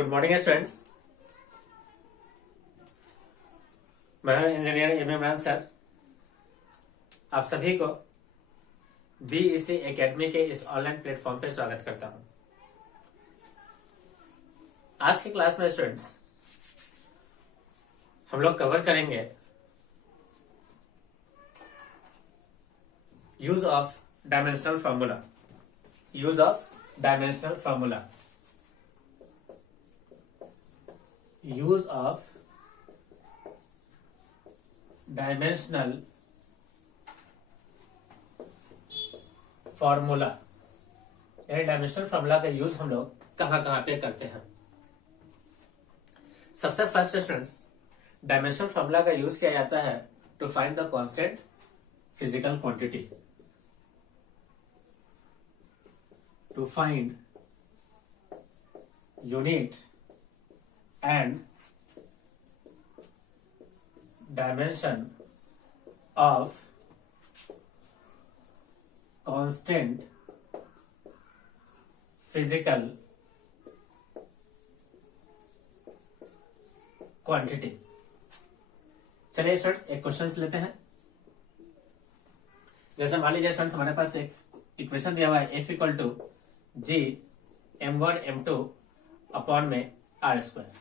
Good morning students. मैं engineer M Imran sir आप सभी को बीईसी एकेडमी के इस ऑनलाइन प्लेटफॉर्म पे स्वागत करता हूं। आज की क्लास में स्टूडेंट्स हम लोग कवर करेंगे use of dimensional formula. Use of dimensional formula. Use of dimensional formula, यानी डायमेंशनल फॉर्मूला का यूज हम लोग कहां कहां पे करते हैं। सबसे फर्स्ट स्टूडेंट्स, डायमेंशनल फॉर्मूला का यूज किया जाता है to find the constant physical quantity. To find unit and dimension of constant physical quantity। चलिए स्टूडेंट्स एक क्वेश्चन लेते हैं। जैसे मान लीजिए स्टूडेंट्स हमारे पास एक इक्वेशन दिया हुआ है F equal to G m1 m2 upon में r स्क्वायर।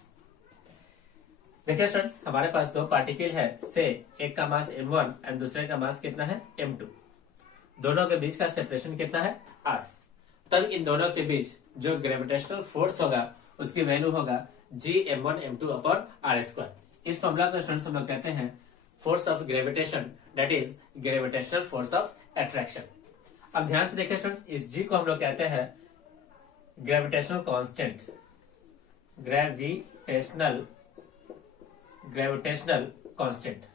देखिए स्टूडेंट्स हमारे पास दो पार्टिकल है, से एक का मास m1 एंड दूसरे का मास कितना है m2। दोनों के बीच का सेपरेशन कितना है r। तब इन दोनों के बीच जो ग्रेविटेशनल फोर्स होगा उसकी वैल्यू होगा g m1 m2 upon r square. इस फॉर्मूला को स्टूडेंट्स हम लोग कहते हैं force of gravitation, that is gravitational force of attraction. अब ध्यान से देखिए स्टूडेंट्स, इस g को हम लोग कहते हैं ग्रेविटेशनल कांस्टेंट। Gravitational constant.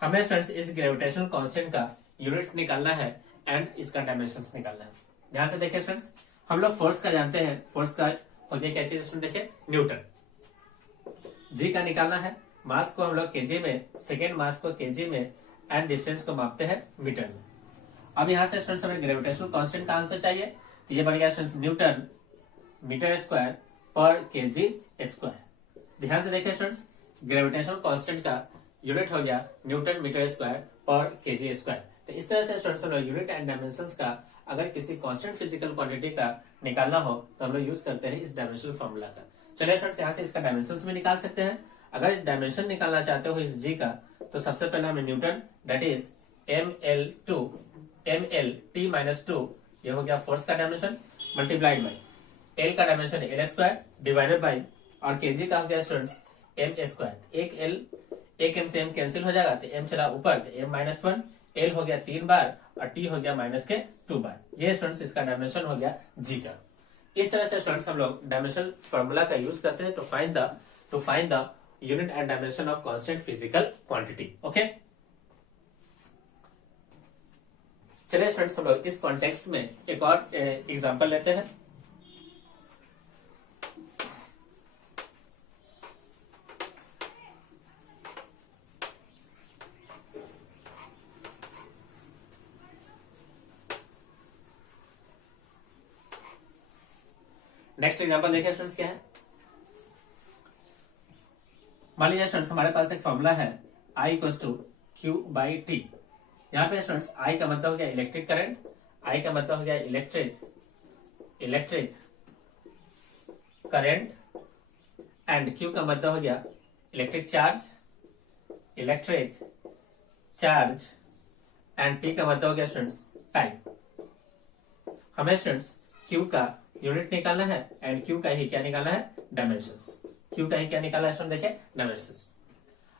हमें स्टूडेंट्स इस ग्रेविटेशनल कांस्टेंट का यूनिट निकालना है एंड इसका डायमेंशंस निकालना है। ध्यान से देखिए स्टूडेंट्स, हम लोग फोर्स का जानते हैं, फोर्स का हो गया क्या चीज स्टूडेंट, देखिए न्यूटन। जी का निकालना है, मास को हम लोग केजी में, सेकेंड मास को केजी में एंड डिस्टेंस को मापते हैं मीटर में। अब यहाँ से स्टूडेंट्स हमें ग्रेविटेशनल कांस्टेंट का आंसर चाहिए, तो ये बन गया स्टूडेंट्स न्यूटन मीटर स्क्वायर पर केजी स्क्वायर। ध्यान से देखिए स्टूडेंट्स, ग्रेविटेशनल कांस्टेंट का यूनिट हो गया न्यूटन मीटर स्क्वायर पर केजी स्क्वायर। तो इस तरह से स्टूडेंट्स हम लोग यूनिट एंड डायमेंशंस का अगर किसी कांस्टेंट फिजिकल क्वांटिटी का निकालना हो तो हम लोग यूज करते हैं इस डायमेंशनल फॉर्मूला का। चलिए स्टूडेंट्स यहाँ से इसका डायमेंशंस भी निकाल सकते हैं। अगर डायमेंशन निकालना चाहते हो इस जी का, तो सबसे पहले हमें न्यूटन दैट इज ml/2 ये हो गया फोर्स का डायमेंशन, मल्टीप्लाइड बाई एल का dimension L square divided by और केजी का हो गया स्टूडेंट्स एम स्क्वायर। एक एम से एम कैंसिल हो जाएगा, तो एम चला ऊपर तो एम -1, एल हो गया 3 बार और टी हो गया -2 बार। ये स्टूडेंट्स इसका डायमेंशन हो गया जी का। इस तरह से स्टूडेंट्स हम लोग डायमेंशनल फॉर्मूला का यूज करते हैं to find the unit and dimension of constant physical quantity. Okay, चलिए स्टूडेंट्स हम लोग इस कॉन्टेक्स्ट में एक और एग्जांपल लेते हैं। नेक्स्ट एग्जांपल देखिए स्टूडेंट्स क्या है। मान लीजिए स्टूडेंट्स हमारे पास एक फॉर्मूला है I इक्वल्स टू Q/T। यहाँ पे स्टूडेंट्स I का मतलब हो गया इलेक्ट्रिक करंट, I का मतलब हो गया इलेक्ट्रिक करंट एंड Q का मतलब हो गया इलेक्ट्रिक चार्ज एंड T का मतलब हो गया स्टूडेंट्स टाइम। हमें स्टूडेंट्स Q का यूनिट निकालना है एंड Q का ही क्या निकालना है, डायमेंशंस। Q का ही क्या निकालना है स्टूडेंट, देखिए डायमेंशंस।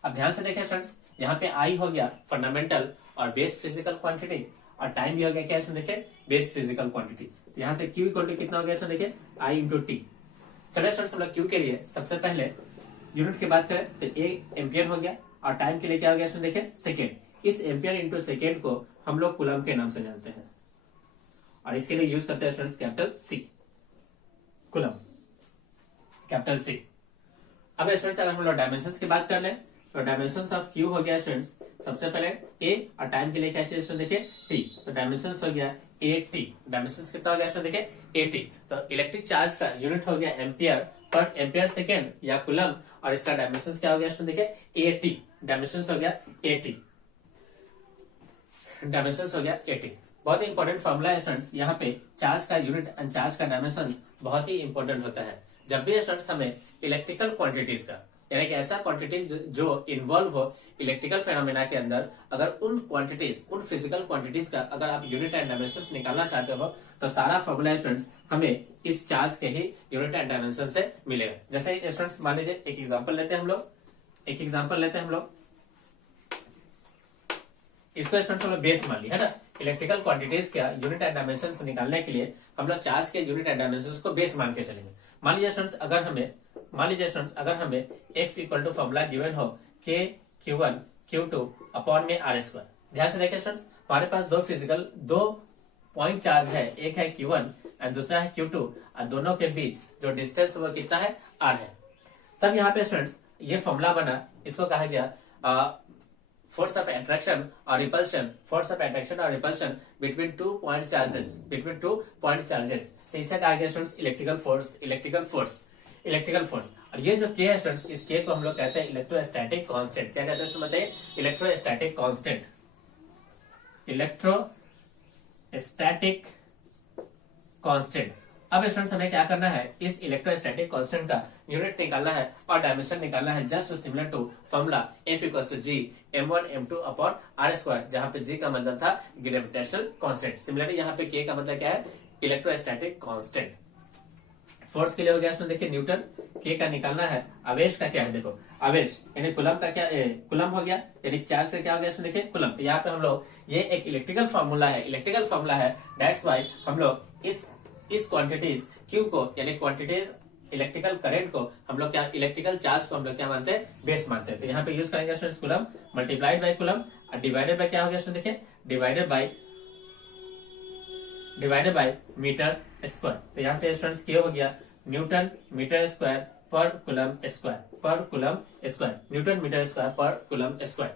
अब ध्यान से देखिए स्टूडेंट्स, यहाँ पे I हो गया फंडामेंटल और बेस फिजिकल क्वांटिटी और टाइम भी हो गया क्या स्टूडेंट, देखिए बेस फिजिकल क्वांटिटी। तो यहाँ से Q इक्वल टू कितना हो गया स्टूडेंट, देखिए I इंटू टी। चलिए स्टूडेंट्स हम लोग Q के लिए सबसे पहले यूनिट की बात करें तो ए एम्पियर हो गया और टाइम के लिए क्या हो गया स्टूडेंट, देखिए सेकेंड। इस एम्पियर इंटू सेकेंड को हम लोग कूलम के नाम से जानते हैं और इसके लिए यूज करते हैं students capital C, coulomb, capital C। अब स्टूडेंट्स अगर हम लोग डायमेंशंस की बात कर लें तो डायमेंशंस ऑफ Q हो गया स्टूडेंट्स सबसे पहले A और टाइम के लिए क्या चाहिए देखिए T। तो डायमेंशंस हो गया AT। डायमेंशंस कितना हो गया स्टूडेंट देखिए AT। तो इलेक्ट्रिक चार्ज का यूनिट हो गया एम्पियर पर एम्पियर सेकेंड या कूलम, और इसका डायमेंशन क्या हो गया स्टूडेंट देखिए 80, डायमेंशन हो गया 80, डायमेंशन हो गया 80। बहुत ही इंपॉर्टेंट फॉर्मूला है स्टूडेंट्स, यहाँ पे चार्ज का यूनिट एंड चार्ज का डायमेंशन बहुत ही इंपॉर्टेंट होता है। जब भी स्टूडेंट्स हमें इलेक्ट्रिकल क्वांटिटीज का, यानी कि ऐसा क्वांटिटीज जो इन्वॉल्व हो इलेक्ट्रिकल फेनोमेना के अंदर, अगर उन क्वांटिटीज, उन फिजिकल क्वांटिटीज का अगर आप यूनिट एंड डायमेंशन निकालना चाहते हो, तो सारा फॉर्मूला स्टूडेंट्स हमें इस चार्ज के ही यूनिट एंड डायमेंशन से मिलेगा। जैसे स्टूडेंट्स मान लीजिए एक एग्जाम्पल लेते हैं हम लोग, इसको स्टूडेंट्स हम लोग बेस मान लिया है ना। इलेक्ट्रिकल क्वांटिटीज का यूनिट एंड डायमेंशन निकालने के लिए हम लोग चार्ज के यूनिट एंड डायमेंशन को बेस मान के चलेंगे। मान लीजिए स्टूडेंट्स अगर हमें F equal to formula given हो K Q1 Q2 अपॉन में R स्क्वायर। ध्यान से देखिए स्टूडेंट्स, हमारे पास दो पॉइंट चार्ज है, एक है Q1 और दूसरा है Q2, और दोनों के बीच जो डिस्टेंस वो कितना है R है। तब यहाँ पे स्टूडेंट्स ये फॉर्मूला बना, इसको कहा गया फोर्स ऑफ अट्रैक्शन और repulsion, between two point charges, तो इसे कहा गया स्टूडेंट्स इलेक्ट्रिकल फोर्स। और ये जो K है स्टूडेंट्स, इस K को हम लोग कहते हैं इलेक्ट्रोस्टैटिक कांस्टेंट। क्या कहते हैं बताइए? Electrostatic constant. अब स्टूडेंट्स हमें क्या करना है, इस इलेक्ट्रोस्टैटिक कांस्टेंट का यूनिट निकालना है और डायमेंशन निकालना है, just similar to formula F equal to G m1 m2 upon R square, जहां पे G का मतलब था ग्रेविटेशनल कांस्टेंट। सिमिलरली यहाँ पे K का मतलब क्या है, इलेक्ट्रोस्टैटिक कांस्टेंट। फोर्स के लिए हो गया इसमें देखिए न्यूटन, K का निकालना है, आवेश का क्या है देखो, आवेश यानी कुलम का क्या कुलम हो गया, यानी चार्ज का क्या हो गया इसमें देखिए कुलम। तो यहाँ पे हम लोग ये एक इलेक्ट्रिकल फॉर्मूला है, दैट्स वाई हम लोग इस क्वांटिटीज Q को, यानी क्वांटिटीज इलेक्ट्रिकल करंट को हम लोग क्या, इलेक्ट्रिकल चार्ज को हम लोग क्या मानते हैं, बेस मानते हैं। तो यहाँ पे यूज करेंगे students coulomb multiplied by coulomb और डिवाइडेड बाय क्या हो गया स्टूडेंट देखिए, डिवाइडेड बाय मीटर स्क्वायर। तो यहाँ से स्टूडेंट्स क्या हो गया, न्यूटन मीटर स्क्वायर पर coulomb square, newton metre square पर कुलम स्क्वायर।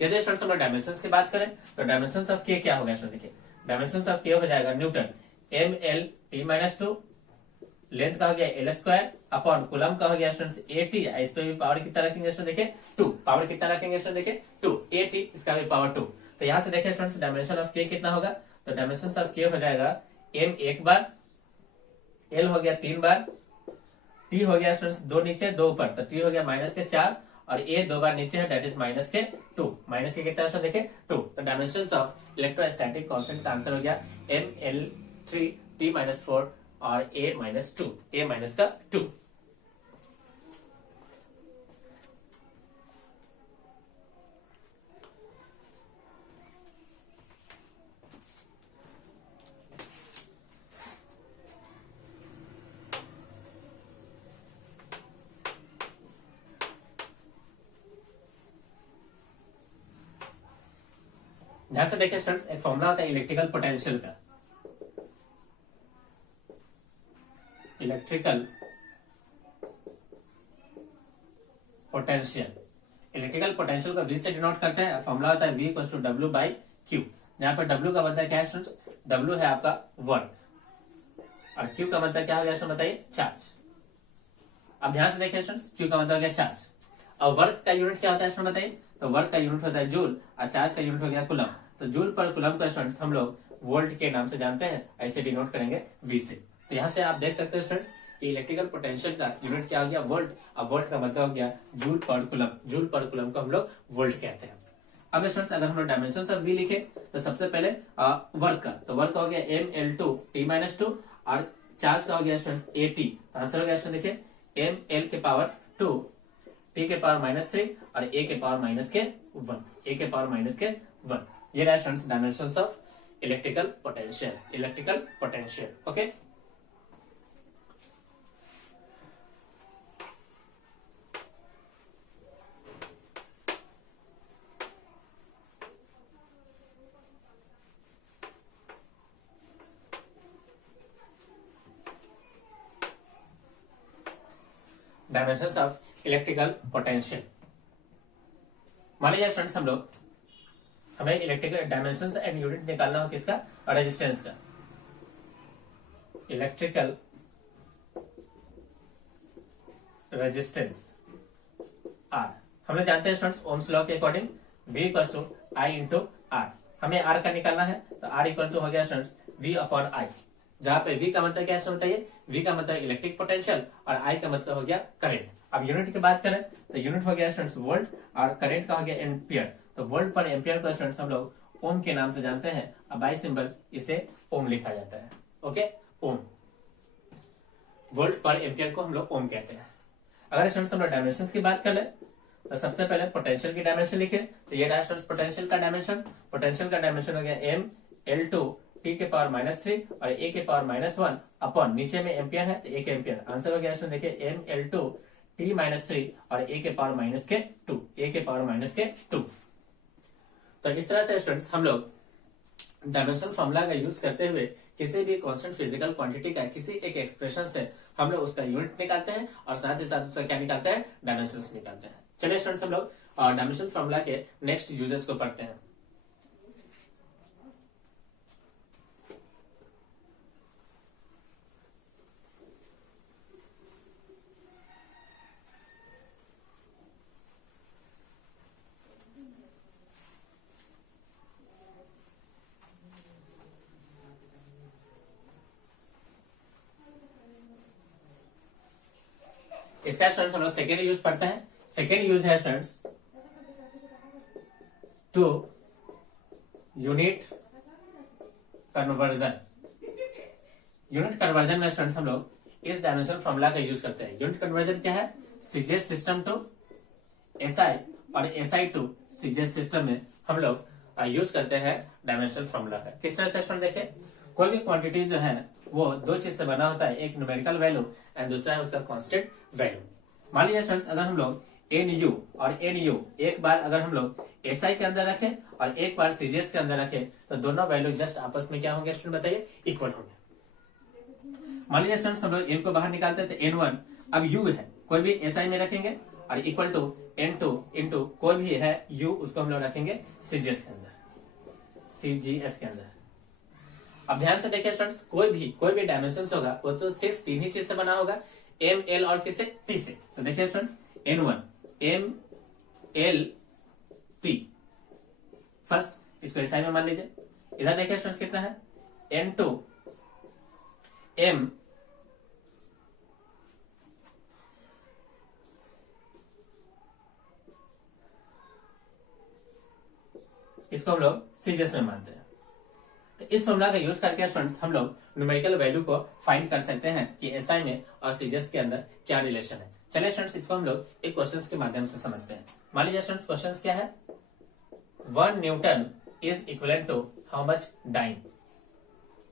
यदि स्टूडेंट्स हम लोग डायमेंशंस की बात करें तो डायमेंशंस ऑफ K क्या हो गया स्टूडेंट देखिए, डायमेंशंस ऑफ K हो जाएगा न्यूटन mL/t-2, लेंथ का हो गया L स्क्वायर अपॉन कुलम का हो गया स्टूडेंट्स AT। इस पे भी पावर कितना रखेंगे स्टूडेंट देखिए 2, पावर कितना रखेंगे स्टूडेंट देखिए 2 AT, इसका भी पावर 2। तो यहाँ से देखिए स्टूडेंट्स डायमेंशन ऑफ K कितना होगा, तो डायमेंशन ऑफ K हो जाएगा m एक बार, L हो गया 3 बार, T हो गया स्टूडेंट्स 2 नीचे 2 ऊपर, तो T हो गया -4 और A 2 बार नीचे है, दैट इज -2, माइनस के कितना स्टूडेंट देखिए 2। तो डायमेंशंस ऑफ इलेक्ट्रोस्टैटिक कांस्टेंट का आंसर हो गया mL3 T-4 और A-2। ध्यान से देखिए स्टूडेंट्स, एक फॉर्मूला होता है इलेक्ट्रिकल पोटेंशियल का, इलेक्ट्रिकल पोटेंशियल को V से डिनोट करते हैं। फॉर्मूला होता है V इक्वल टू W/Q, जहां पर W का मतलब क्या है स्टूडेंट्स, W है आपका वर्क और Q का मतलब क्या हो गया स्टूडेंट बताइए, चार्ज। अब ध्यान से देखिए स्टूडेंट्स, Q का मतलब हो गया चार्ज और वर्क का यूनिट क्या होता है स्टूडेंट बताइए, तो वर्क का यूनिट होता है जूल और चार्ज का यूनिट हो गया कुलम। तो जूल पर कुलम का स्टूडेंट्स हम लोग वोल्ट के नाम से जानते हैं, ऐसे डिनोट करेंगे V से। तो यहाँ से आप देख सकते हो स्टूडेंट्स कि इलेक्ट्रिकल पोटेंशियल का यूनिट क्या हो गया, वोल्ट, और वोल्ट का मतलब हो गया जूल पर कुलम को हम लोग वोल्ट कहते हैं। अब स्टूडेंट्स अगर हम लोग डायमेंशंस ऑफ V लिखे तो सबसे पहले वर्क का, तो वर्क का हो गया mL2 T-2 और चार्ज का हो गया स्टूडेंट्स AT। तो आंसर हो गया स्टूडेंट देखिए mL के पावर 2 T के पावर -3 और A के पावर -1, ये रहा students dimensions of electrical potential. Okay, dimensions of electrical potential. मान लीजिए स्टूडेंट्स हमें इलेक्ट्रिकल डायमेंशंस एंड यूनिट निकालना हो किसका, रेजिस्टेंस का। Electrical resistance R. हम लोग जानते हैं स्टूडेंट्स ओम्स लॉ के according V equal to I into R. हमें R का निकालना है तो R इक्वल टू हो गया स्टूडेंट्स V अपॉन I, जहां पे V का मतलब क्या है बताइए, V का मतलब इलेक्ट्रिक पोटेंशियल और I का मतलब हो गया करंट। अब यूनिट की बात करें तो यूनिट हो गया स्टूडेंट्स वोल्ट और करंट का हो गया एम्पियर। तो वोल्ट पर एम्पियर को स्टूडेंट्स हम लोग ओम के नाम से जानते हैं। अब बाई सिंबल इसे ओम लिखा जाता है। ओके, ओम, वोल्ट पर एम्पियर को हम लोग ओम कहते हैं। अगर स्टूडेंट्स हम लोग डायमेंशन की बात करें तो सबसे पहले पोटेंशियल की डायमेंशन लिखे, तो ये रहा स्टूडेंट्स पोटेंशियल का डायमेंशन। पोटेंशियल का डायमेंशन हो गया m L2 t के पावर -3 और a के पावर -1 अपॉन नीचे में एम्पियर है तो 1 एम्पियर। आंसर हो गया स्टूडेंट देखिए m L2 t -3 और a के पावर -2, a के पावर -2। तो इस तरह से स्टूडेंट्स हम लोग डायमेंशन फॉर्मूला का यूज करते हुए किसी भी कांस्टेंट फिजिकल क्वांटिटी का किसी एक एक्सप्रेशन से हम लोग उसका यूनिट निकालते हैं और साथ ही साथ उसका क्या निकालते हैं, डायमेंशंस निकालते हैं। चलिए स्टूडेंट्स हम लोग डायमेंशन फॉर्मूला के नेक्स्ट यूजेस को पढ़ते हैं। इसका स्टूडेंट्स हम लोग सेकेंड यूज पढ़ते हैं। सेकेंड यूज है students to unit conversion. Unit conversion में स्टूडेंट्स हम लोग इस डायमेंशन फॉर्मूला का यूज करते हैं। यूनिट कन्वर्जन क्या है, सीजीएस सिस्टम टू एसआई और एसआई टू सीजीएस सिस्टम में हम लोग यूज करते हैं डायमेंशन फॉर्मूला का। किस तरह से स्टूडेंट देखिए, कोई भी क्वांटिटी जो है वो दो चीज से बना होता है, एक न्यूमेरिकल वैल्यू एंड दूसरा है उसका कांस्टेंट वैल्यू। मान लीजिए स्टूडेंट्स अगर हम लोग NU और NU एक बार अगर हम लोग SI के अंदर रखें और एक बार CGS के अंदर रखें तो दोनों वैल्यू जस्ट आपस में क्या होंगे स्टूडेंट बताइए, इक्वल होंगे। मान लीजिए स्टूडेंट्स हम लोग N को बाहर निकालते हैं तो N1 अब U है, कोई भी SI में रखेंगे और इक्वल टू N2 इंटू कोई भी है U, उसको हम लोग रखेंगे CGS के अंदर, CGS के अंदर। अब ध्यान से देखिए स्टूडेंट्स, कोई भी डायमेंशन होगा वो तो सिर्फ तीन ही चीज से बना होगा, M L और किससे, T से। तो देखिए students N1 M L T first, इसको SI में मान लीजिए। इधर देखिए स्टूडेंट्स कितना है, N2 M इसको हम लोग CGS में मानते हैं। तो इस फॉर्मूला का यूज करके स्टूडेंट्स हम लोग न्यूमेरिकल वैल्यू को फाइंड कर सकते हैं कि SI में और CGS के अंदर क्या रिलेशन है। चलिए स्टूडेंट्स इसको हम लोग एक क्वेश्चन के माध्यम से समझते हैं। मान लीजिए स्टूडेंट्स क्वेश्चन क्या है, 1 newton is equal to how much dyne.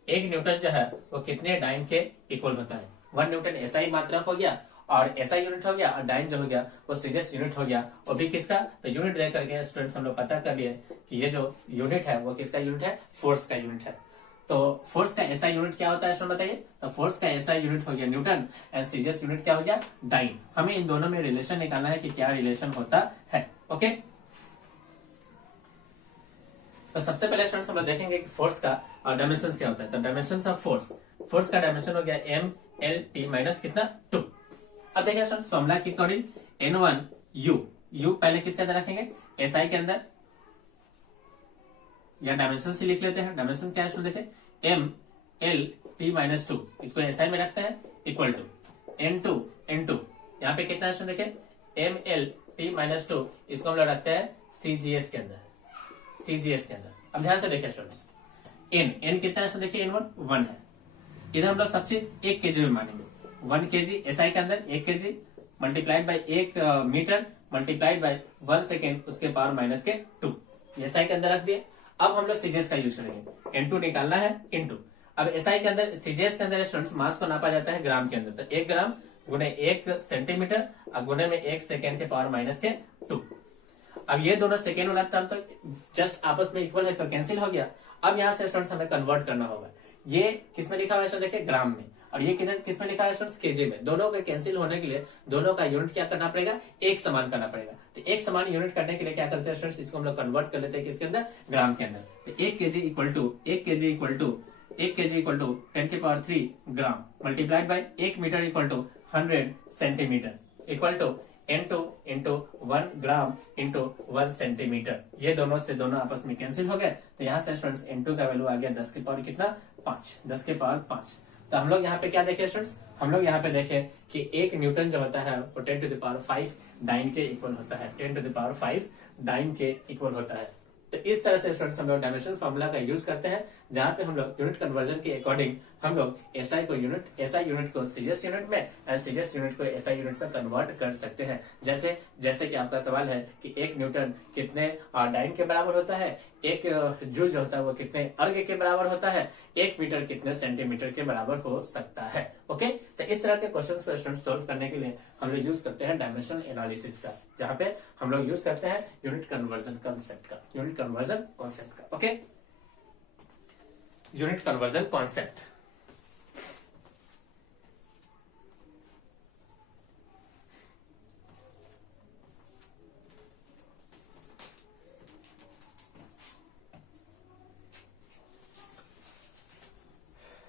एक न्यूटन जो है वो कितने डाइन के इक्वल होता है। 1 न्यूटन SI मात्रा हो गया और SI यूनिट हो गया और डाइन जो हो गया वो CGS यूनिट हो गया, वो भी किसका, तो यूनिट दे करके स्टूडेंट्स हम लोग पता कर लिए कि ये जो यूनिट है वो किसका यूनिट है, फोर्स का यूनिट है। तो फोर्स का SI यूनिट क्या होता है स्टूडेंट बताइए, तो फोर्स का SI यूनिट हो गया न्यूटन एंड CGS यूनिट क्या हो गया, डाइन। हमें इन दोनों में रिलेशन निकालना है कि क्या रिलेशन होता है। ओके, तो सबसे पहले स्टूडेंट्स हम लोग देखेंगे कि फोर्स का डायमेंशन क्या होता है। तो डायमेंशन ऑफ फोर्स का डायमेंशन हो गया M L T माइनस कितना 2। अब देखिए स्टूडेंट्स फॉर्मूला के अकॉर्डिंग N1 U पहले किसके अंदर रखेंगे, SI के अंदर, या डायमेंशन से लिख लेते हैं। डायमेंशन क्या है देखिए, M L T माइनस 2 इसको SI में रखते हैं इक्वल टू N2 यहाँ पे कितना है देखिए, M L T माइनस 2 इसको हम लोग रखते हैं CGS के अंदर, अब ध्यान से देखिए स्टूडेंट्स, N कितना है देखिए, N1 1 है। इधर हम लोग सब चीज 1 kg में मानेंगे। 1 kg SI के अंदर 1 kg multiplied by 1 metre multiplied by 1 second उसके पावर माइनस के 2, SI के अंदर रख दिए। अब हम लोग CGS का यूज करेंगे, N2 निकालना है इंटू। अब SI के अंदर CGS के अंदर स्टूडेंट्स मास को नापा जाता है ग्राम के अंदर, तो 1 ग्राम गुने 1 सेंटीमीटर और गुने में 1 सेकेंड के पावर माइनस के 2। अब ये दोनों सेकेंड वाला टर्म तो जस्ट आपस में इक्वल है तो कैंसिल हो गया। अब यहाँ से स्टूडेंट्स हमें कन्वर्ट करना होगा, ये किसमें लिखा हुआ है देखिए, ग्राम में, और ये किसमें लिखा है स्टूडेंट्स, केजी में। दोनों के कैंसिल होने के लिए दोनों का यूनिट क्या करना पड़ेगा, एक समान करना पड़ेगा। तो एक समान यूनिट करने के लिए क्या करते हैं स्टूडेंट्स, इसको हम लोग कन्वर्ट कर लेते हैं किसके अंदर, ग्राम के अंदर। तो 1 kg इक्वल टू 10 के power 3 gram multiplied by 1 metre equal to 100 centimetre equal to N2 into 1 gram into 1 centimetre. ये दोनों से दोनों आपस में कैंसिल हो गए, तो यहाँ से स्टूडेंट्स N2 का वैल्यू आ गया 10 की पावर कितना 5, 10 की पावर 5। तो हम लोग यहाँ पे क्या देखे स्टूडेंट्स, हम लोग यहाँ पे देखे कि 1 न्यूटन जो होता है वो 10 टू द पावर 5 डाइन के इक्वल होता है, 10 टू द पावर 5 डाइन के इक्वल होता है। तो इस तरह से स्टूडेंट्स हम लोग डायमेंशनल फॉर्मूला का यूज करते हैं, जहां पे हम लोग यूनिट कन्वर्जन के अकॉर्डिंग हम लोग एसआई यूनिट को सीजीएस यूनिट में और सीजीएस यूनिट को एसआई यूनिट में कन्वर्ट कर सकते हैं। जैसे जैसे कि आपका सवाल है कि 1 न्यूटन कितने डाइन के बराबर होता है, 1 जूल जो होता है वो कितने अर्ग के बराबर होता है, 1 मीटर कितने सेंटीमीटर के बराबर हो सकता है। ओके, तो इस तरह के क्वेश्चन को स्टूडेंट सोल्व करने के लिए हम लोग यूज करते हैं डायमेंशनल एनालिसिस का, जहां पे हम लोग यूज करते हैं यूनिट कन्वर्जन कॉन्सेप्ट का, यूनिट कन्वर्जन कॉन्सेप्ट का। Okay, unit conversion concept.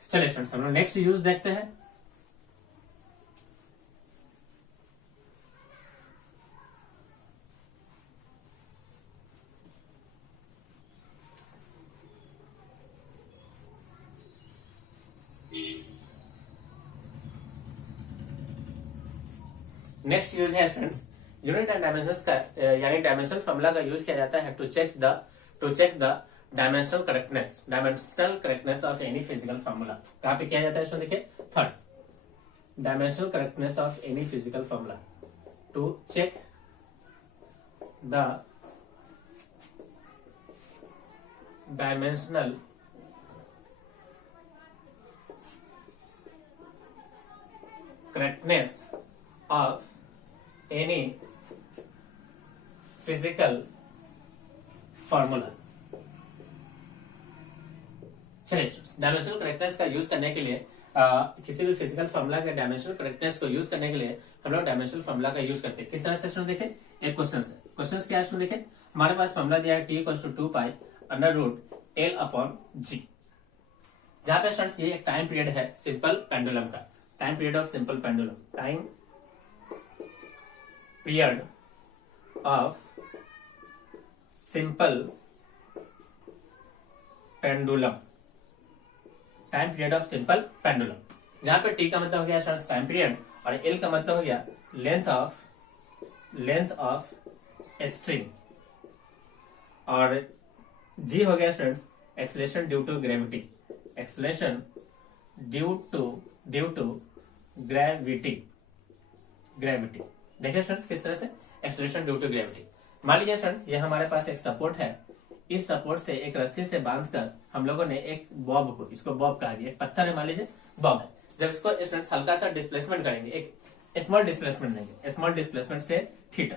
चलिए स्टूडेंट्स हम लोग नेक्स्ट यूज देखते हैं। नेक्स्ट यूज है स्टूडेंट्स यूनिट एंड डायमेंशंस का, यानी डायमेंशनल फॉर्मूला का यूज किया जाता है to check the dimensional correctness of any physical formula. कहां पे किया जाता है, देखिए third dimensional correctness of any physical formula, to check the dimensional correctness of any physical formula। चलिए डायमेंशनल करेक्टनेस का यूज करने के लिए किसी भी फिजिकल फॉर्मूला के डायमेंशनल करेक्टनेस को यूज करने के लिए हम लोग डायमेंशनल फॉर्मूला का यूज करते हैं। किस तरह से सुन देखें, एक क्वेश्चन क्या है सुन देखें, हमारे पास फॉर्मूला दिया है T=2π√L/G, जहां पे स्टूडेंट्स ये एक टाइम पीरियड है सिंपल पेंडुलम का, time period of simple pendulum, time period of simple pendulum, time period of simple pendulum, जहां पे टी का मतलब हो गया स्टूडेंट्स टाइम पीरियड और एल का मतलब हो गया लेंथ ऑफ स्ट्रिंग और जी हो गया students acceleration due to gravity, acceleration due to gravity. देखिए स्टूडेंट्स किस तरह से एक्सेलरेशन ड्यू टू ग्रेविटी। मान लीजिए स्टूडेंट्स ये हमारे पास एक सपोर्ट है, इस सपोर्ट से एक रस्सी से बांधकर हम लोगों ने एक बॉब को, इसको बॉब कहा गया, पत्थर है मान लीजिए बॉब है, जब इसको स्टूडेंट्स हल्का सा डिस्प्लेसमेंट करेंगे, एक स्मॉल डिस्प्लेसमेंट देंगे, स्मॉल डिस्प्लेसमेंट से थीटा,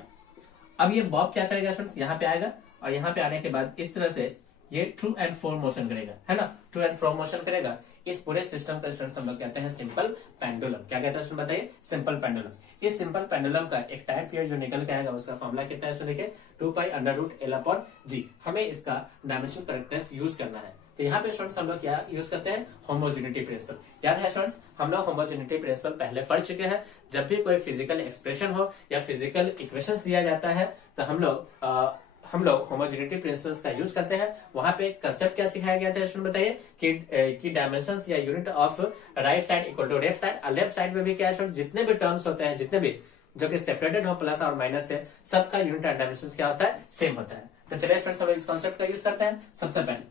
अब ये बॉब क्या करेगा स्टूडेंट्स, यहाँ पे आएगा और यहाँ पे आने के बाद इस तरह से ये ट्रू एंड फ्रो मोशन करेगा, है ना, ट्रू एंड फ्रो मोशन करेगा। इस पूरे सिस्टम का स्टूडेंट्स हम लोग कहते हैं सिंपल पेंडुलम। क्या कहते हैं बताइए, सिंपल पेंडुलम। इस सिंपल पेंडुलम का एक टाइम पीरियड जो निकल के आएगा उसका फॉर्मूला कितना है, देखिए 2π√L/G। हमें इसका डायमेंशनल करेक्टनेस यूज करना है, तो यहाँ पे स्टूडेंट्स हम लोग क्या यूज करते हैं, होमोजेनिटी प्रिंसिपल। याद है स्टूडेंट्स, हम लोग होमोजेनिटी प्रिंसिपल पहले पढ़ चुके हैं। जब भी कोई फिजिकल एक्सप्रेशन हो या फिजिकल इक्वेशंस दिया जाता है तो हम लोग होमोजेनिटी प्रिंसिपल्स का यूज करते हैं। वहां पे कंसेप्ट क्या सिखाया गया था स्टूडेंट बताइए कि डायमेंशंस या unit of right side equal to left side, और लेफ्ट साइड में भी क्या है, जितने भी टर्म्स होते हैं, जितने भी जो कि सेपरेटेड हो प्लस और माइनस से, सबका यूनिट एंड डायमेंशन क्या होता है, सेम होता है। तो चलिए स्टूडेंट्स हम इस कॉन्सेप्ट का यूज करते हैं। सबसे पहले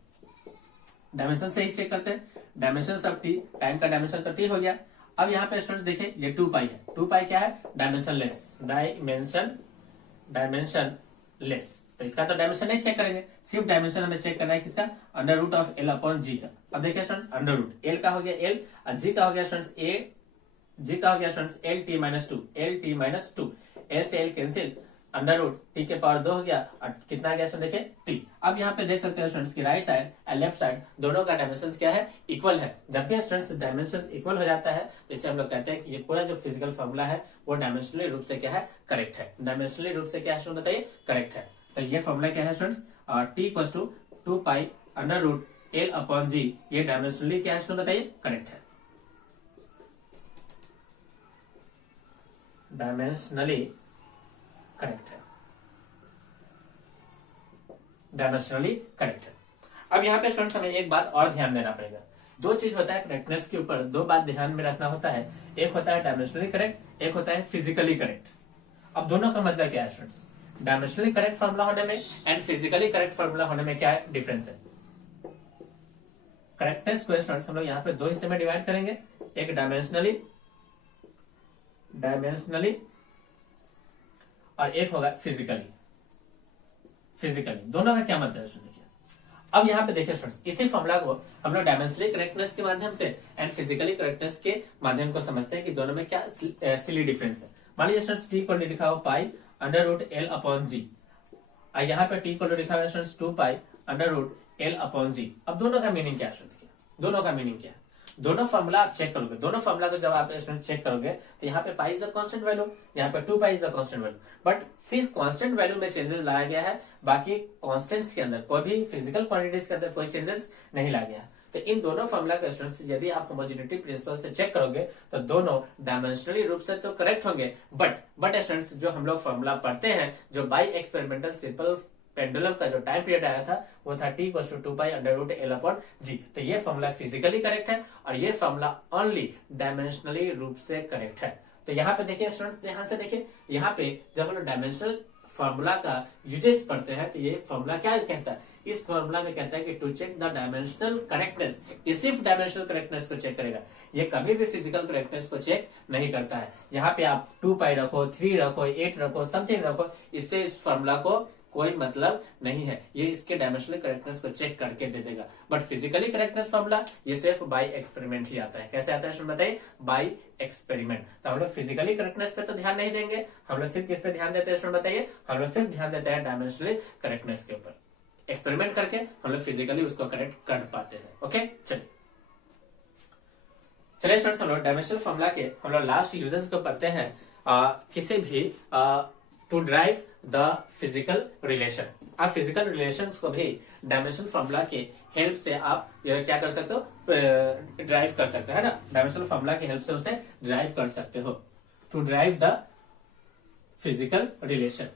डायमेंशन से ही चेक करते हैं, डायमेंशन ऑफ टी, टाइम का डायमेंशन तो टी हो गया। अब यहाँ पे स्टूडेंट्स देखिए ये 2π है, 2π क्या है, डायमेंशन लेस, तो इसका तो डायमेंशन नहीं चेक करेंगे, सिर्फ डायमेंशन हमें चेक करना है किसका, √L/G का। अब देखिए स्टूडेंट्स √, L का हो गया L और G का हो गया स्टूडेंट्स LT-2, LT-2, L से L कैंसिल, √T के पावर 2 हो गया और कितना आ गया स्टूडेंट देखिए T। अब यहाँ पे देख सकते हैं स्टूडेंट्स की राइट साइड और लेफ्ट साइड दोनों का डायमेंशन क्या है, इक्वल है। जब भी स्टूडेंट्स डायमेंशन इक्वल हो जाता है तो इसे हम लोग कहते हैं कि ये पूरा जो फिजिकल फॉर्मूला है वो डायमेंशनली रूप से क्या है, करेक्ट है। डायमेंशनली रूप से क्या है स्टूडेंट बताइए, करेक्ट है। तो ये फॉर्मूला क्या है स्टूडेंट्स, T=2π√L/G, ये डायमेंशनली क्या है स्टूडेंट बताइए, करेक्ट है। डायमेंशनली करेक्ट है, डायमेंशनली करेक्ट है। अब यहाँ पे स्टूडेंट्स हमें एक बात और ध्यान देना पड़ेगा। दो चीज होता है करेक्टनेस के ऊपर, दो बात ध्यान में रखना होता है। एक होता है डायमेंशनली करेक्ट, एक होता है फिजिकली करेक्ट। अब दोनों का मतलब क्या है स्टूडेंट्स? डायमेंशनली करेक्ट फॉर्मूला होने में एंड फिजिकली करेक्ट फॉर्मूला होने में क्या डिफरेंस है? करेक्टनेस को स्टूडेंट्स हम लोग यहाँ पे दो हिस्से में डिवाइड करेंगे, एक डायमेंशनली और एक होगा फिजिकली। दोनों का क्या मतलब है देखिए। अब यहाँ पे देखिए स्टूडेंट्स, इसी फॉर्मूला को हम लोग डायमेंशनली करेक्टनेस के माध्यम से एंड फिजिकली करेक्टनेस के माध्यम को समझते हैं कि दोनों में क्या सिली डिफरेंस है। मान लीजिए स्टूडेंट्स टी को लिखा हो pi under root L upon G, यहाँ पे टी को लिखा हुआ students 2 pi under root L upon G. अब दोनों का मीनिंग क्या है? दोनों का मीनिंग क्या है? दोनों फॉर्मूला आप चेक करोगे, दोनों फॉर्मूला को जब आप चेक करोगे तो यहाँ पे pi is the constant value, यहाँ पे 2 pi is the constant value, but सिर्फ कांस्टेंट वैल्यू में चेंजेस लाया गया है, बाकी कांस्टेंट्स के अंदर कोई भी फिजिकल क्वांटिटीज के अंदर कोई चेंजेस नहीं लाया गया है। तो इन दोनों फॉर्मूला के स्टूडेंट्स यदि आप होमोजेनिटी प्रिंसिपल से चेक करोगे तो दोनों डायमेंशनली रूप से तो करेक्ट होंगे, बट स्टूडेंट्स जो हम लोग फॉर्मूला पढ़ते हैं, जो बाई एक्सपेरिमेंटल सिंपल पेंडुलम का जो टाइम पीरियड आया था वो था t = 2 pi under root L upon G. तो ये फॉर्मूला फिजिकली करेक्ट है और ये फॉर्मूला ओनली डायमेंशनली रूप से करेक्ट है। तो यहाँ पे देखिए स्टूडेंट, ध्यान से देखिए, यहाँ पे जब हम लोग डायमेंशनल फॉर्मूला का यूजेस पढ़ते हैं तो ये फॉर्मूला क्या कहता है? इस फॉर्मूला में कहता है कि to check the dimensional correctness, ये सिर्फ डायमेंशनल करेक्टनेस को चेक करेगा, ये कभी भी फिजिकल करेक्टनेस को चेक नहीं करता है। यहाँ पे आप 2 पाई रखो, 3 रखो, 8 रखो, समथिंग रखो, इससे इस फॉर्मूला को कोई मतलब नहीं है, ये इसके डायमेंशनल करेक्टनेस को चेक करके दे देगा। बट फिजिकली करेक्टनेस फॉर्मूला ये सिर्फ बाय एक्सपेरिमेंट ही आता है। कैसे आता है बताइए? By experiment. तो हम लोग फिजिकली करेक्टनेस पे तो ध्यान नहीं देंगे, हम लोग सिर्फ किस पे ध्यान देते हैं बताइए? हम लोग सिर्फ ध्यान देते हैं डायमेंशनली करेक्टनेस के ऊपर। एक्सपेरिमेंट करके हम लोग फिजिकली उसको करेक्ट कर पाते हैं। ओके, चलिए स्टूडेंट्स, हम लोग डायमेंशनल फॉर्मूला के हम लोग लास्ट यूजेस को पढ़ते हैं। किसी भी to derive the physical relation, आप फिजिकल रिलेशन को भी डायमेंशनल फॉर्मूला के हेल्प से आप क्या कर सकते हो? ड्राइव कर सकते हो, है ना? डायमेंशनल फॉर्मूला की हेल्प से उसे ड्राइव कर सकते हो। To derive the physical relation,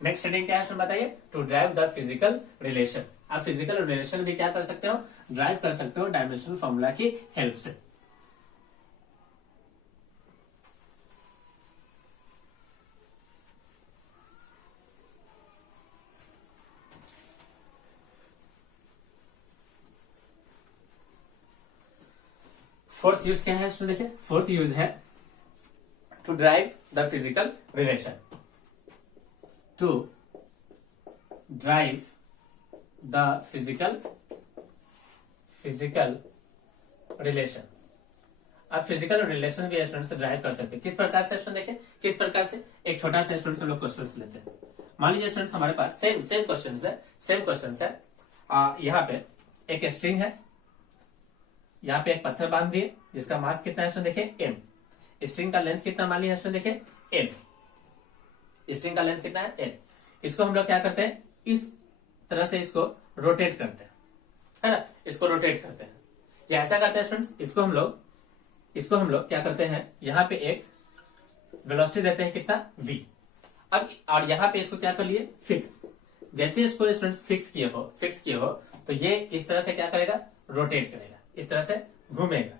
next heading क्या है बताइए? To derive the physical relation. आप फिजिकल रिलेशन भी क्या कर सकते हो? ड्राइव कर सकते हो डायमेंशनल फॉर्मूला की हेल्प से। फोर्थ यूज क्या है देखिए? फोर्थ यूज है to derive the physical relation. To derive the physical relation. आप फिजिकल रिलेशन भी स्टूडेंट से ड्राइव कर सकते हैं। किस प्रकार से स्टूडेंट देखिए, किस प्रकार से? एक छोटा सा स्टूडेंट से लोग क्वेश्चन लेते हैं। मान लीजिए स्टूडेंट्स हमारे पास सेम क्वेश्चन है। यहाँ पे एक स्ट्रिंग है, यहाँ पे एक पत्थर बांध दिए जिसका मास कितना है देखिए? m। स्ट्रिंग का लेंथ कितना मान लिया देखिए? m। स्ट्रिंग का लेंथ कितना है? n। इसको हम लोग क्या करते हैं? इस तरह से इसको रोटेट करते हैं, है ना? इसको रोटेट करते हैं या ऐसा करते हैं स्टूडेंट्स, इसको हम लोग क्या करते हैं? यहाँ पे एक वेलोसिटी देते हैं कितना? v। अब और यहाँ पे इसको क्या कर लिए? फिक्स। जैसे इसको स्टूडेंट्स फिक्स किए हो तो ये इस तरह से क्या करेगा? रोटेट करेगा, इस तरह से घूमेगा,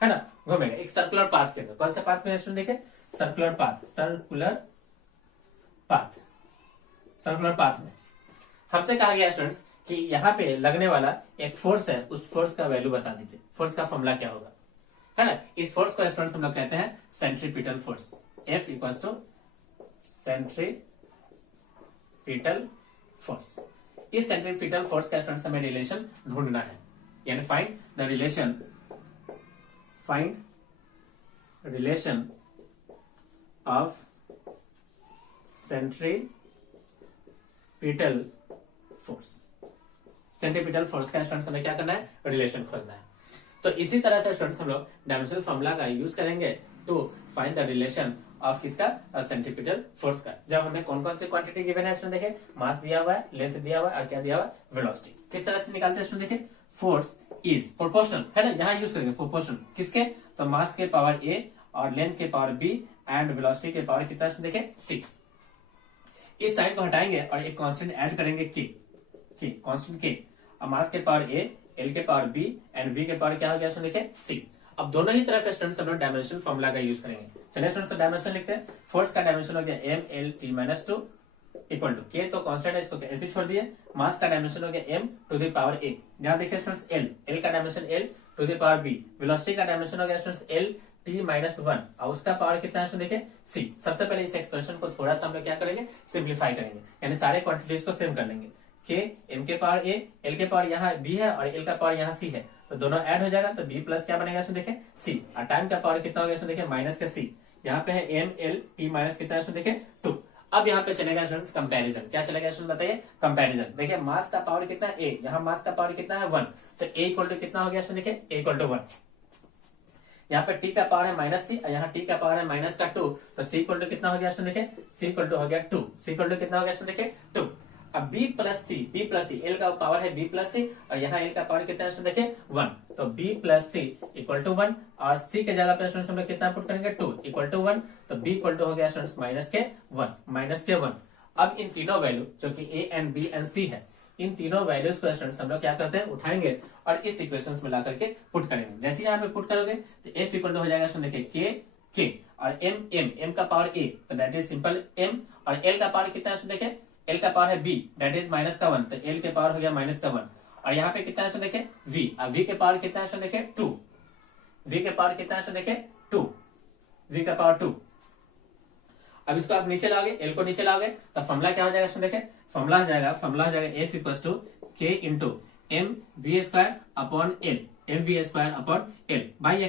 है ना? घूमेगा एक सर्कुलर पाथ के अंदर। कौन सा पाथ में स्टूडेंट देखे? सर्कुलर पाथ में हमसे कहा गया स्टूडेंट्स कि यहाँ पे लगने वाला एक फोर्स है, उस फोर्स का वैल्यू बता दीजिए। फोर्स का फॉर्मूला क्या होगा, है ना? इस फोर्स को स्टूडेंट्स हम लोग कहते हैं centripetal force. F = centripetal force. इस सेंट्रीपिटल फोर्स का स्टूडेंट्स हमें रिलेशन ढूंढना है, यानी find relation of centripetal force. Centripetal force का स्टूडेंट्स हमें क्या करना है? रिलेशन खोजना है। तो इसी तरह से स्टूडेंट्स हम लोग डायमेंशनल फॉर्मूला का यूज करेंगे to find the relation of किसका? सेंट्रीपिटल फोर्स का। जब हमें कौन कौन सी क्वांटिटी गिवन है स्टूडेंट देखें? मास दिया हुआ है, लेंथ दिया हुआ है और क्या दिया हुआ है? वेलोसिटी। किस तरह से निकालते हैं स्टूडेंट देखें? फोर्स इज प्रोपोर्शनल, है ना? यहाँ यूज करेंगे प्रोपोर्शनल किसके? तो मास के पावर a और लेंथ के पावर b एंड वेलोसिटी के पावर कितना देखें c। इस साइन को हटाएंगे और एक कांस्टेंट ऐड करेंगे k कांस्टेंट k। अब मास के पावर a, l के पावर b एंड v के पावर क्या हो गया इसमें देखें c। अब दोनों ही तरफ स्टूडेंट्स हम लोग डायमेंशनल फॉर्मूला का यूज करेंगे। चलिए स्टूडेंट्स डायमेंशन लिखते हैं। फोर्स का डायमेंशन हो गया m l t minus 2 equal to k तो कांस्टेंट है इसको ऐसे छोड़ दिए। मास का डायमेंशन हो गया m to the power a। यहाँ देखिए स्टूडेंट्स l का dimension l to the power b। Velocity का डायमेंशन हो गया स्टूडेंट्स l t माइनस 1 और उसका पावर कितना है देखिए c। सबसे पहले इस एक्सप्रेशन को थोड़ा सा हम लोग क्या करेंगे सिंप्लीफाई करेंगे, यानी सारे क्वांटिटीज को सेम कर लेंगे। k m के पावर a, l के पावर यहाँ b है और l का पावर यहाँ c है, तो दोनों ऐड हो जाएगा तो b प्लस क्या बनेगा इसमें देखें c। और टाइम का पावर कितना हो गया इसमें देखें माइनस का c। यहाँ पे है m l t माइनस कितना है इसमें देखें 2। अब यहाँ पे चलेगा स्टूडेंट्स कंपैरिजन। क्या चलेगा स्टूडेंट बताइए कंपैरिजन। देखिए मास का पावर कितना है a, यहाँ मास का पावर कितना है 1, तो a इक्वल टू कितना हो गया इसमें देखिए a इक्वल टू 1। यहाँ पे t का पावर है माइनस c और यहाँ t का पावर है माइनस का 2, तो c इक्वल टू कितना हो गया इसमें देखिए c इक्वल टू हो गया 2। c इक्वल टू कितना हो गया इसमें देखिए 2। अब b प्लस c l का पावर है b प्लस c और यहाँ l का पावर कितना है इसमें देखिए 1, तो b plus c equal to 1 और c के जगह पे स्टूडेंट्स हम लोग कितना पुट करेंगे 2 इक्वल टू 1, तो b इक्वल टू हो गया स्टूडेंट्स माइनस के 1। अब इन तीनों वैल्यू जो कि a and b and c है, इन तीनों वैल्यूज को स्टूडेंट्स हम लोग क्या करते हैं उठाएंगे और इस इक्वेशंस में ला करके पुट करेंगे। जैसे यहाँ पे पुट करोगे तो f इक्वल टू हो जाएगा देखिए k और m का पावर a, तो दैट इज सिंपल m और l का पावर कितना है देखिए l का पावर है b दैट इज माइनस का 1, तो l के पावर हो गया माइनस का 1 और यहाँ पे कितना है देखिए v। अब v के पावर कितना है देखिए 2, v के पावर कितना है देखिए 2, v का पावर 2। अब इसको आप नीचे लाओगे, l को नीचे लाओगे तो फॉर्मूला क्या हो जाएगा इसमें देखें फॉर्मूला हो जाएगा f equal to k into M V square upon L by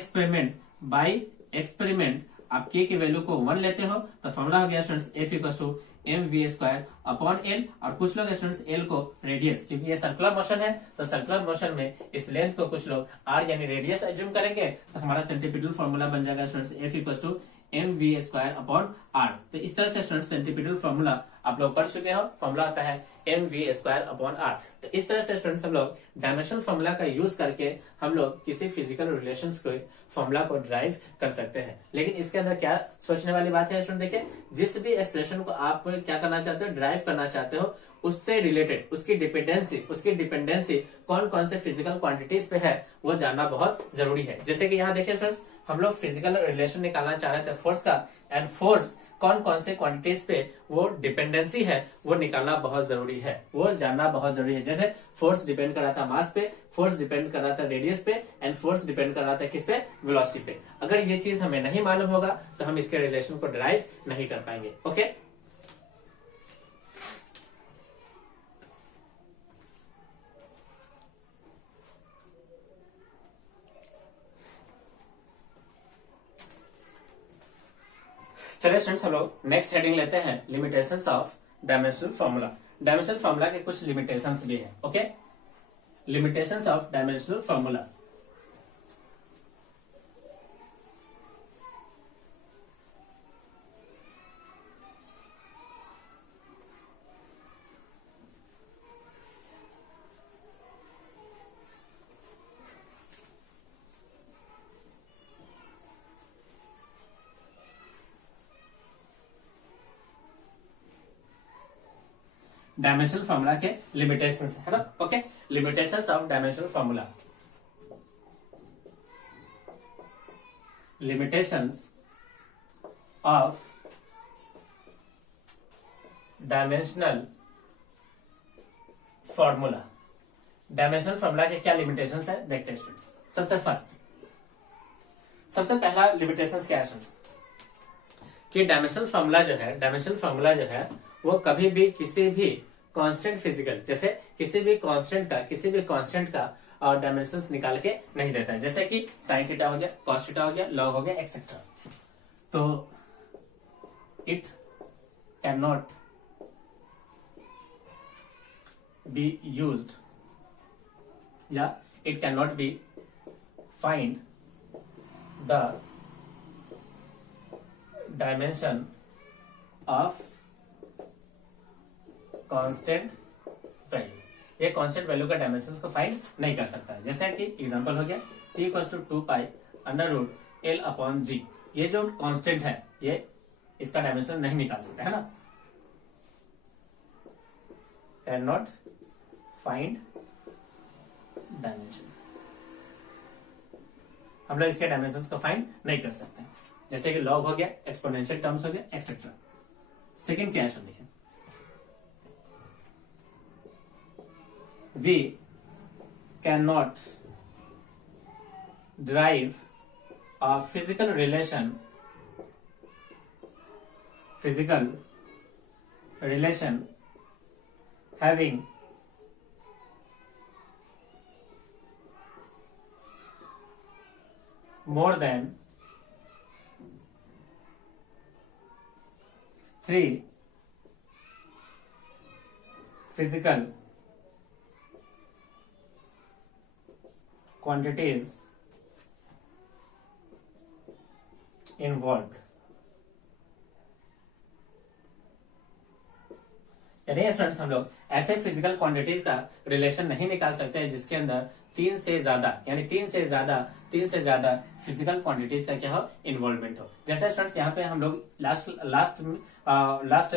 experiment आप k की वैल्यू को 1 लेते हो तो फॉर्मूला हो गया students f equal to M V square upon L और कुछ लोग स्टूडेंट्स एल को रेडियस, क्योंकि ये सर्कुलर मोशन है तो सर्कुलर मोशन में इस लेंथ को कुछ लोग r यानी रेडियस एज्यूम करेंगे, तो हमारा सेंटीपिटल फॉर्मूला बन जाएगा students f equal to M V square upon R. तो इस तरह से स्टूडेंट सेंटीपिटल फॉर्मूला आप लोग पढ़ चुके हो, फॉर्मूला आता है M V square upon R. तो इस तरह से स्टूडेंट्स हम लोग डायमेंशनल फॉर्मूला का यूज करके हम लोग किसी फिजिकल रिलेशंस के फॉर्मूला को ड्राइव कर सकते हैं। लेकिन इसके अंदर क्या सोचने वाली बात है स्टूडेंट, देखिए जिस भी एक्सप्रेशन को आप क्या करना चाहते हो ड्राइव करना चाहते हो उससे रिलेटेड उसकी डिपेंडेंसी कौन कौन से फिजिकल क्वांटिटीज पे है वो जानना बहुत जरूरी है। जैसे कि यहाँ देखिए स्टूडेंट्स हम लोग फिजिकल रिलेशन निकालना चाह रहे थे फोर्स का, एंड फोर्स कौन कौन से क्वांटिटीज पे वो डिपेंडेंसी है वो निकालना बहुत जरूरी है, वो जानना बहुत जरूरी है। जैसे फोर्स डिपेंड कर रहा था मास पे, फोर्स डिपेंड कर रहा था रेडियस पे एंड फोर्स डिपेंड कर रहा था किस पे वेलोसिटी पे। अगर ये चीज हमें नहीं मालूम होगा तो हम इसके रिलेशन को ड्राइव नहीं कर पाएंगे। ओके चलिए स्टूडेंट्स हम लोग नेक्स्ट हेडिंग लेते हैं limitations of dimensional formula. Dimensional formula के कुछ लिमिटेशंस भी हैं। Okay limitations of dimensional formula. Dimensional formula के लिमिटेशंस है ना। Okay limitations of dimensional formula. Limitations of dimensional formula. Dimensional formula के क्या लिमिटेशंस है देखते हैं स्टूडेंट्स। सबसे पहला लिमिटेशंस क्या है स्टूडेंट्स कि डायमेंशनल फॉर्मूला जो है वो कभी भी किसी भी कांस्टेंट फिजिकल, जैसे किसी भी कांस्टेंट का और डायमेंशंस निकाल के नहीं देता है। जैसे कि साइन थीटा हो गया, कॉस थीटा हो गया, लॉग हो गया एक्सेट्रा, तो it can not be used या it can not be find the dimension of constant value. ये कांस्टेंट वैल्यू का डायमेंशंस को फाइंड नहीं कर सकता है। जैसे कि एग्जांपल हो गया t equal to 2 pi under root l upon g। ये जो कांस्टेंट है ये इसका डायमेंशन नहीं निकाल सकते है ना, कैन नॉट फाइंड डायमेंशन, हम लोग इसके डायमेंशन को फाइंड नहीं कर सकते, जैसे कि लॉग हो गया, एक्सपोनेंशियल टर्म्स हो गया, एक्सेट्रा। सेकेंड क्या है देखिए, we cannot derive a physical relation having more than 3 physical quantities involved। यानी स्टूडेंट्स हम लोग ऐसे फिजिकल क्वांटिटीज का रिलेशन नहीं निकाल सकते हैं जिसके अंदर 3 से ज्यादा यानी 3 से ज्यादा फिजिकल क्वांटिटीज का क्या हो, इन्वॉल्वमेंट हो। जैसे स्टूडेंट्स यहाँ पे हम लोग लास्ट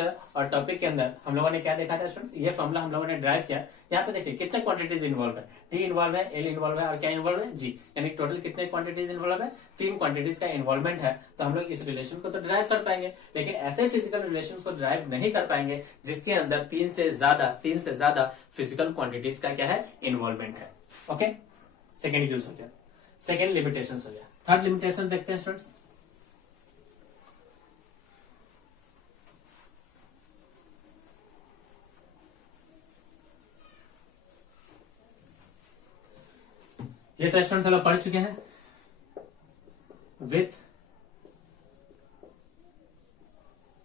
टॉपिक के अंदर हम लोगों ने क्या देखा था स्टूडेंट्स, ये फॉर्मूला हम लोगों ने ड्राइव किया। यहाँ पे देखिए कितने क्वांटिटीज इन्वॉल्व है, टी इन्वॉल्व है, एल इन्वॉल्व है और क्या इन्वॉल्व है, जी। यानी टोटल कितने क्वांटिटीज इन्वॉल्व है, 3 क्वांटिटीज का इन्वॉल्वमेंट है। तो हम लोग इस रिलेशन को तो ड्राइव कर पाएंगे, लेकिन ऐसे फिजिकल रिलेशन को ड्राइव नहीं कर पाएंगे जिसके अंदर 3 से ज्यादा फिजिकल क्वांटिटीज का क्या है, इन्वॉल्वमेंट है। ओके, सेकेंड यूज हो गया, सेकेंड लिमिटेशन हो गया। थर्ड लिमिटेशन देखते हैं स्टूडेंट्स, ये तो स्टूडेंट्स हम लोग पढ़ चुके हैं। With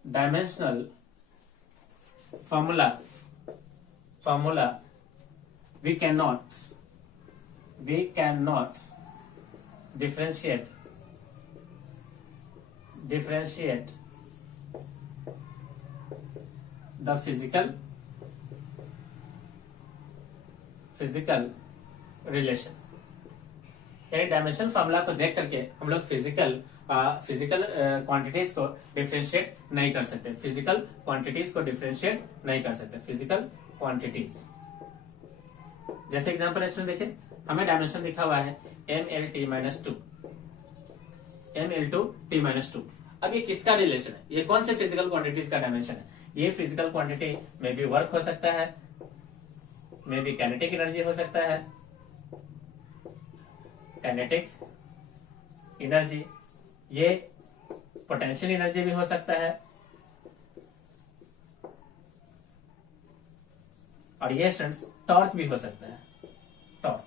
dimensional formula we cannot differentiate the physical relation। यानी डायमेंशन फॉर्मूला को देख करके हम लोग फिजिकल क्वांटिटीज को डिफरेंशिएट नहीं कर सकते, फिजिकल क्वांटिटीज। जैसे एग्जांपल इसमें देखिए, हमें डायमेंशन लिखा हुआ है ml_t -2। अब ये किसका रिलेशन है, ये कौन से फिजिकल क्वांटिटीज का डायमेंशन है? ये फिजिकल क्वांटिटी में भी वर्क हो सकता है, में भी काइनेटिक एनर्जी हो सकता है, काइनेटिक एनर्जी, ये पोटेंशियल एनर्जी भी हो सकता है, और ये स्टूडेंट्स टॉर्क भी हो सकता है, टॉर्क।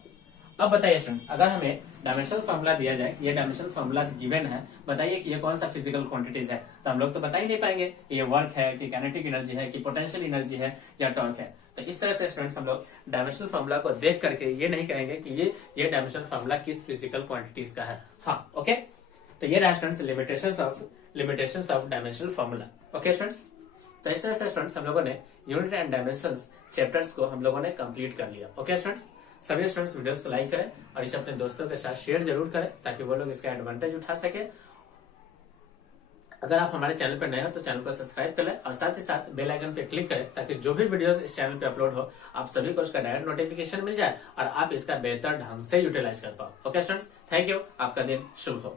अब बताइए स्टूडेंट्स, अगर हमें डायमेंशनल फॉर्मूला दिया जाए, ये डायमेंशनल फॉर्मूला गिवन है, बताइए कि ये कौन सा फिजिकल क्वांटिटीज है, तो हम लोग तो बता ही नहीं पाएंगे कि ये वर्क है कि काइनेटिक एनर्जी है कि पोटेंशियल एनर्जी है या टॉर्क है। तो इस तरह से स्टूडेंट्स हम लोग डायमेंशनल फॉर्मूला को देख करके ये नहीं कहेंगे कि ये डायमेंशनल फॉर्मूला किस फिजिकल क्वांटिटीज का है। हाँ, ओके। तो ये रहा students limitations of dimensional formula. Okay students, तो इस तरह से स्टूडेंट्स हम लोगों ने यूनिट एंड डायमेंशंस चैप्टर्स को हम लोगों ने कंप्लीट कर लिया। ओके स्टूडेंट्स, सभी स्टूडेंट्स वीडियोस को लाइक करें और इसे अपने दोस्तों के साथ शेयर जरूर करें ताकि वो लोग इसका एडवांटेज उठा सके। अगर आप हमारे चैनल पर नए हो तो चैनल को सब्सक्राइब कर लें और साथ ही साथ बेल आइकन पे क्लिक करें ताकि जो भी वीडियोस इस चैनल पे अपलोड हो आप सभी को उसका डायरेक्ट नोटिफिकेशन मिल जाए और आप इसका बेहतर ढंग से यूटिलाइज कर पाओ। ओके स्टूडेंट्स, थैंक यू, आपका दिन शुभ हो।